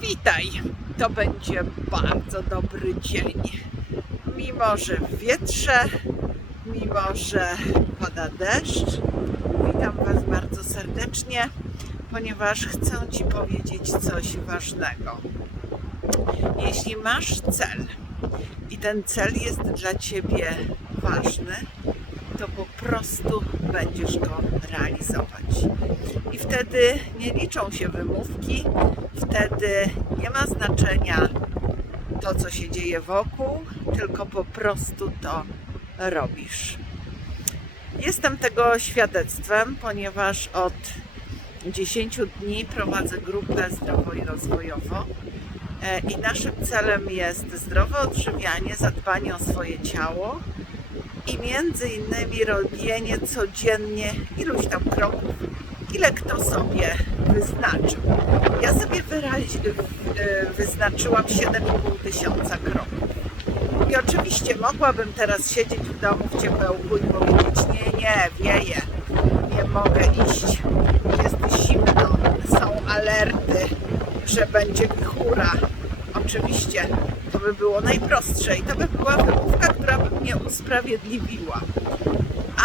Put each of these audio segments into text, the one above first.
Witaj! To będzie bardzo dobry dzień. Mimo, że wietrze, mimo, że pada deszcz, witam Was bardzo serdecznie, ponieważ chcę Ci powiedzieć coś ważnego. Jeśli masz cel i ten cel jest dla Ciebie ważny, to po prostu będziesz go realizować. I wtedy nie liczą się wymówki, wtedy nie ma znaczenia to, co się dzieje wokół, tylko po prostu to robisz. Jestem tego świadectwem, ponieważ od 10 dni prowadzę grupę zdrowo i rozwojowo. E, I naszym celem jest zdrowe odżywianie, zadbanie o swoje ciało i między innymi robienie codziennie iluś tam kroków, ile kto sobie wyznaczył. Ja sobie wyrazi, e, wyznaczyłam 7,5 tysiąca kroków. I oczywiście mogłabym teraz siedzieć w domu w ciepełku i powiedzieć nie, nie, wieje, nie mogę iść, jest zimno, są alerty, że będzie wichura. Oczywiście to by było najprostsze i to by była wymówka, która by mnie usprawiedliwiła.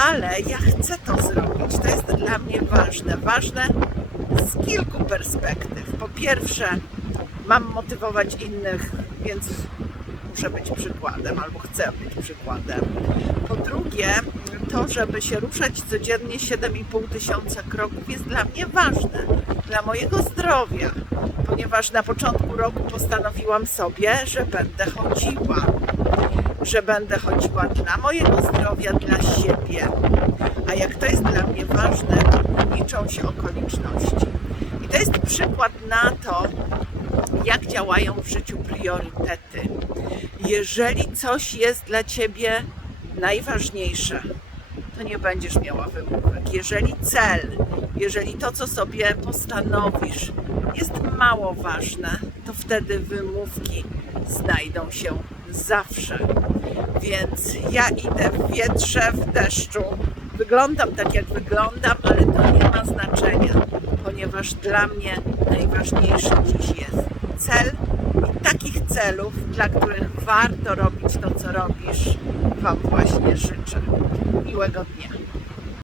Ale ja chcę to zrobić. To jest dla mnie ważne. Ważne z kilku perspektyw. Po pierwsze, mam motywować innych, więc muszę być przykładem albo chcę być przykładem. Po drugie, to, żeby się ruszać codziennie 7,5 tysiąca kroków jest dla mnie ważne, dla mojego zdrowia, ponieważ na początku roku postanowiłam sobie, że będę chodziła, że będę chodziła dla mojego zdrowia, dla siebie. A jak to jest dla mnie ważne, to liczą się okoliczności. I to jest przykład na to, jak działają w życiu priorytety. Jeżeli coś jest dla ciebie najważniejsze, to nie będziesz miała wymówek. Jeżeli cel, jeżeli to, co sobie postanowisz, jest mało ważne, to wtedy wymówki znajdą się zawsze. Więc ja idę w wietrze, w deszczu. Wyglądam tak, jak wyglądam, ale to nie ma znaczenia, ponieważ dla mnie najważniejszy dziś jest cel celów, dla których warto robić to, co robisz, Wam właśnie życzę. Miłego dnia.